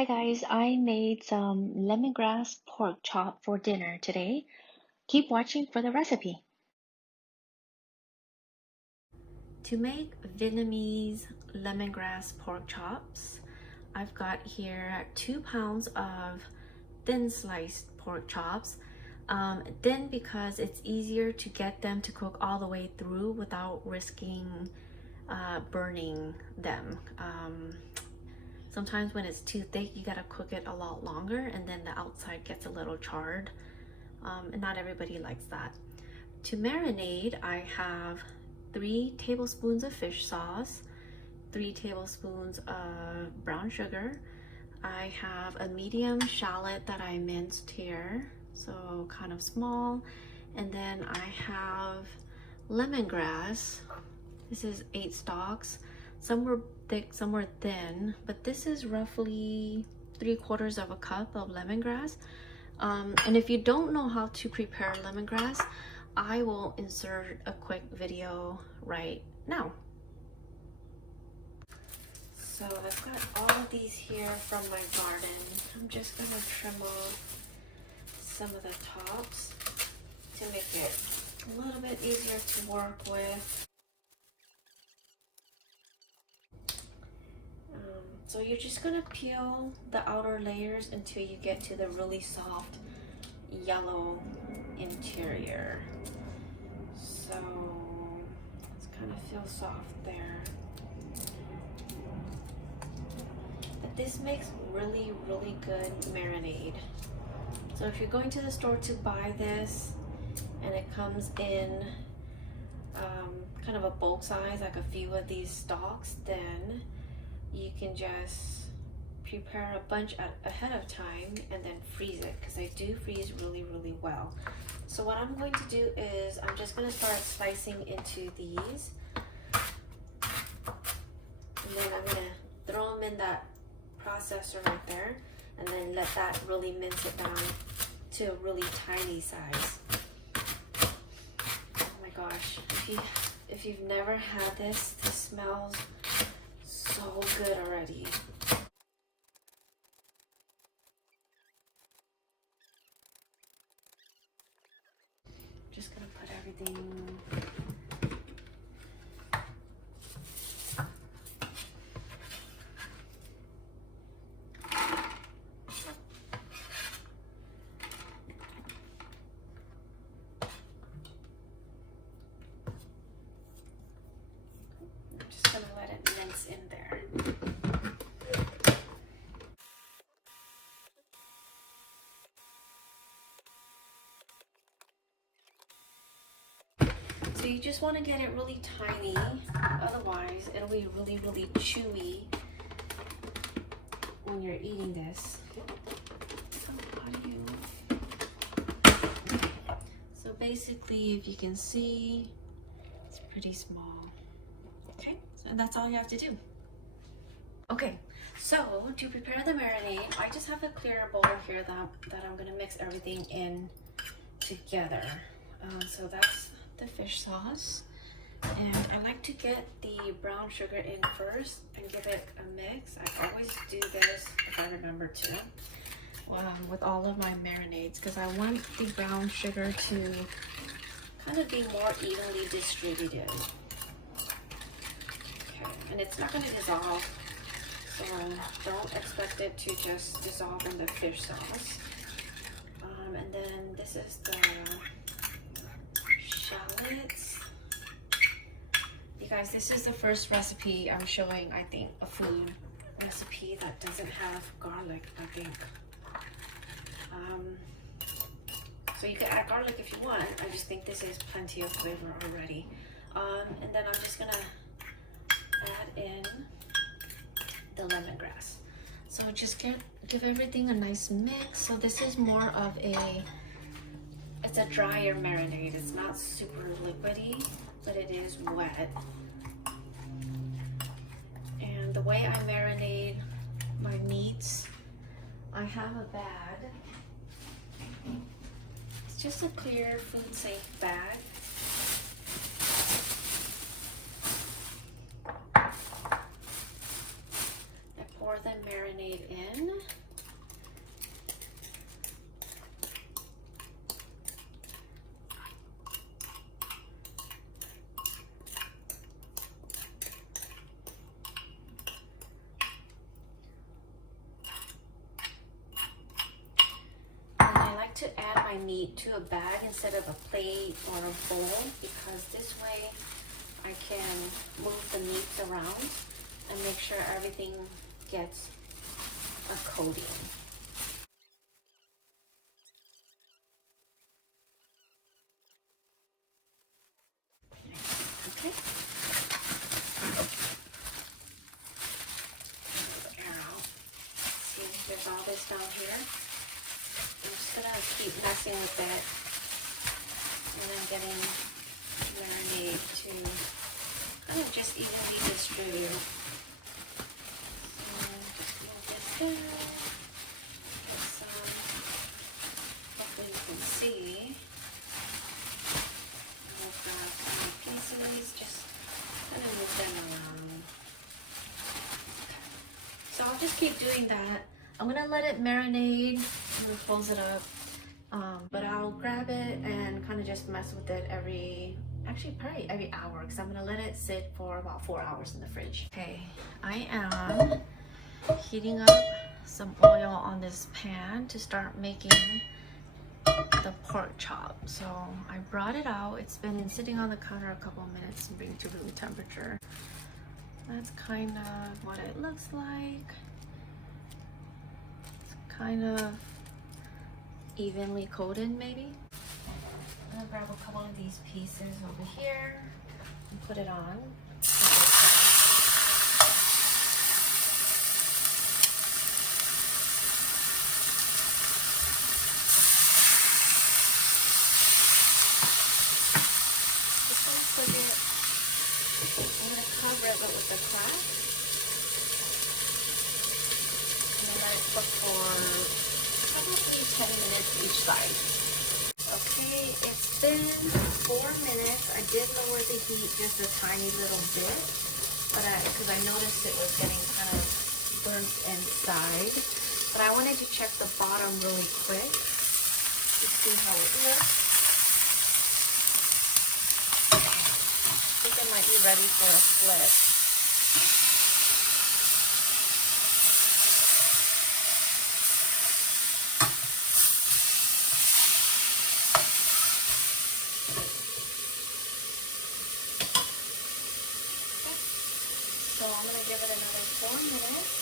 Hi guys, I made some lemongrass pork chop for dinner today. Keep watching for the recipe. To make Vietnamese lemongrass pork chops, I've got here 2 pounds of thin sliced pork chops. Thin because it's easier to get them to cook all the way through without risking burning them. Sometimes when it's too thick, you gotta cook it a lot longer and then the outside gets a little charred. And not everybody likes that. To marinade, I have 3 tablespoons of fish sauce, 3 tablespoons of brown sugar. I have a medium shallot that I minced here, so kind of small. And then I have lemongrass. This is 8 stalks. Some were thick, some were thin, but this is roughly 3/4 of a cup of lemongrass. And if you don't know how to prepare lemongrass, I will insert a quick video right now. So I've got all of these here from my garden. I'm just gonna trim off some of the tops to make it a little bit easier to work with. So you're just gonna peel the outer layers until you get to the really soft yellow interior. So it's kind of feel soft there. But this makes really good marinade. So if you're going to the store to buy this and it comes in kind of a bulk size, like a few of these stalks, then you can just prepare a bunch ahead of time and then freeze it, because they do freeze really well. So what I'm going to do is I'm just going to start slicing into these, and then I'm going to throw them in that processor right there, and then let that really mince it down to a really tiny size. Oh my gosh, if you've never had this smells so good already. Just gonna put everything in there. So you just want to get it really tiny, otherwise it'll be really chewy when you're eating this. So basically, if you can see, it's pretty small. Okay, and that's all you have to do. Okay, so to prepare the marinade, I just have a clear bowl here that I'm gonna mix everything in together. So that's the fish sauce, and I like to get the brown sugar in first and give it a mix. I always do this, if I remember to, with all of my marinades, because I want the brown sugar to kind of be more evenly distributed. And it's not going to dissolve, so don't expect it to just dissolve in the fish sauce. And then this is the shallots. You guys, this is the first recipe I'm showing, I think, a food recipe that doesn't have garlic, I think. So you can add garlic if you want. I just think this is plenty of flavor already. And then I'm just gonna add in the lemongrass. So just give everything a nice mix. So this is more of it's a drier marinade. It's not super liquidy, but it is wet. And the way I marinate my meats, I have a bag. It's just a clear food safe bag. Pour the marinade in. to add my meat to a bag instead of a plate or a bowl because this way I can move the meats around and make sure everything gets a coating. Okay. Now, see, there's all this down here. I'm just gonna keep messing with it, and I'm getting marinade to kind of just evenly distribute. So just move this down. Get some. Hopefully you can see. I've got some pieces. Just kind of move them around. So I'll just keep doing that. I'm gonna let it marinate. I'm gonna close it up. But I'll grab it and kind of just mess with it probably every hour because I'm gonna let it sit for about 4 hours in the fridge. Okay, I am heating up some oil on this pan to start making the pork chop. So I brought it out. It's been sitting on the counter a couple of minutes to bring to room temperature. That's kind of what it looks like. It's kind of evenly coated maybe. I'm gonna grab a couple of these pieces over here and put it on. Just gonna cook it. I'm gonna cover it with the crack and then let it cook for probably 10 minutes each side. Okay, it's been 4 minutes. I did lower the heat just a tiny little bit, but because I noticed it was getting kind of burnt inside. But I wanted to check the bottom really quick to see how it looks. I think it might be ready for a flip. So I'm going to give it another 4 minutes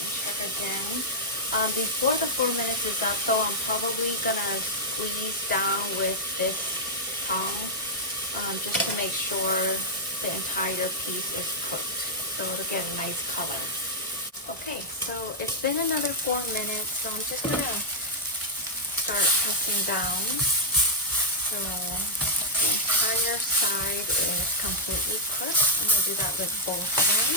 and check again. Before the 4 minutes is up, though, I'm probably going to squeeze down with this tongue just to make sure the entire piece is cooked so it'll get a nice color. Okay, so it's been another 4 minutes, so I'm just going to start pressing down. So the entire side is completely cooked. I'm going to do that with both of them.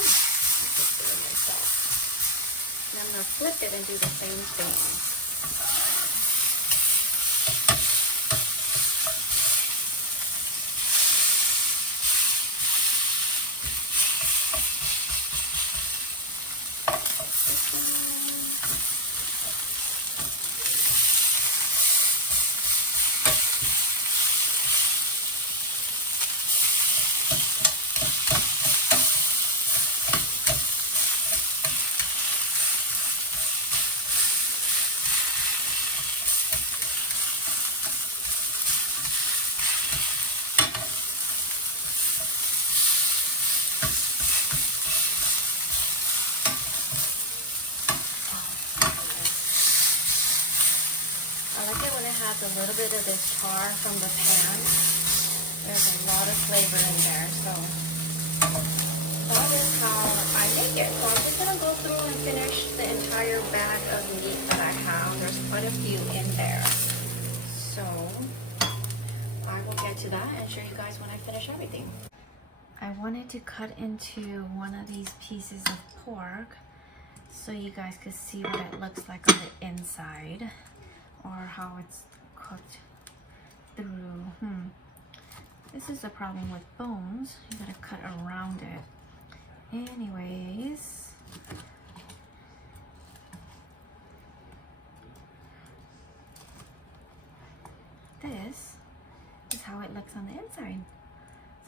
I just did it myself. And I'm going to flip it and do the same thing. A little bit of this char from the pan. There's a lot of flavor in there, so that is how I make it. So I'm just going to go through and finish the entire bag of meat that I have. There's quite a few in there, so I will get to that and show you guys when I finish everything. I wanted to cut into one of these pieces of pork so you guys could see what it looks like on the inside, or how it's cooked through. This is the problem with bones. You gotta cut around it. Anyways, this is how it looks on the inside.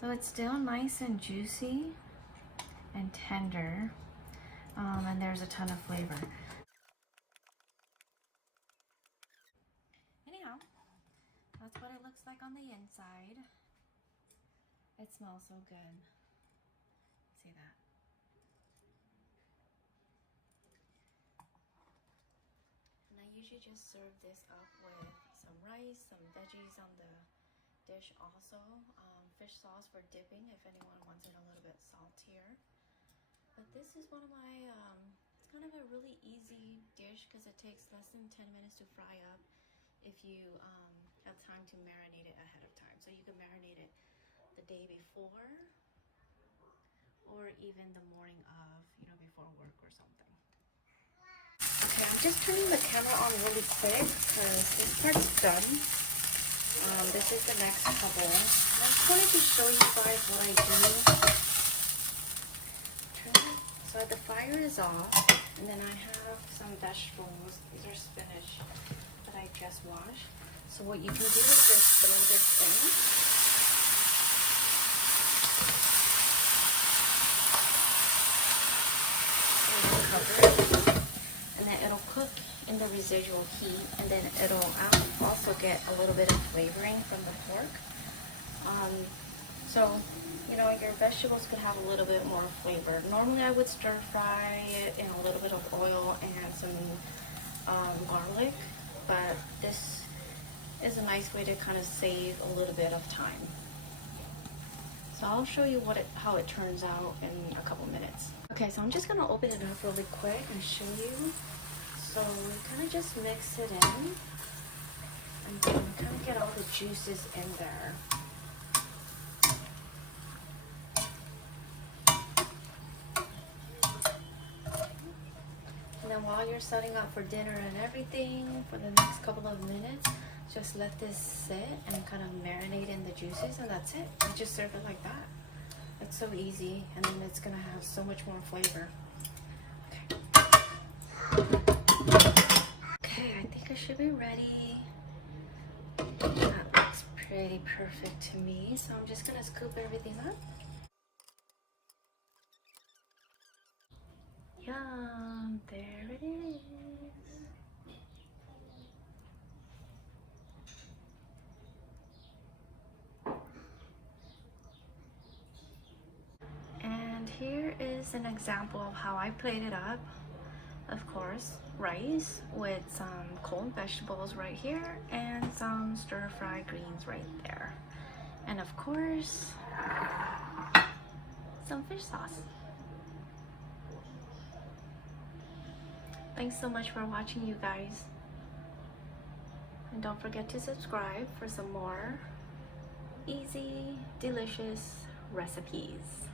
So it's still nice and juicy and tender, and there's a ton of flavor. looks like on the inside. It smells so good. See that? And I usually just serve this up with some rice, some veggies on the dish also. Fish sauce for dipping if anyone wants it a little bit saltier. But this is one of my, it's kind of a really easy dish because it takes less than 10 minutes to fry up if you have time to marinate it ahead of time. So you can marinate it the day before or even the morning of, you know, before work or something. Okay, I'm just turning the camera on really quick because this part's done. This is the next couple. I just wanted to show you guys what I do. So the fire is off, and then I have some vegetables. These are spinach that I just washed. So what you can do is just throw this in. Cover it, and then it'll cook in the residual heat, and then it'll also get a little bit of flavoring from the pork. So, you know, your vegetables could have a little bit more flavor. Normally I would stir fry it in a little bit of oil and some garlic, but this is a nice way to kind of save a little bit of time. So I'll show you how it turns out in a couple minutes. Okay, so I'm just gonna open it up really quick and show you. So we kind of just mix it in, and then kind of get all the juices in there. And then while you're setting up for dinner and everything, for the next couple of minutes, just let this sit and kind of marinate in the juices, and that's it. You just serve it like that. It's so easy, and then it's gonna have so much more flavor. Okay, I think I should be ready. That looks pretty perfect to me, so I'm just gonna scoop everything up. Yum, there it is. And here is an example of how I plate it up. Of course, rice with some cold vegetables right here and some stir-fry greens right there. And of course, some fish sauce. Thanks so much for watching, you guys. And don't forget to subscribe for some more easy, delicious recipes.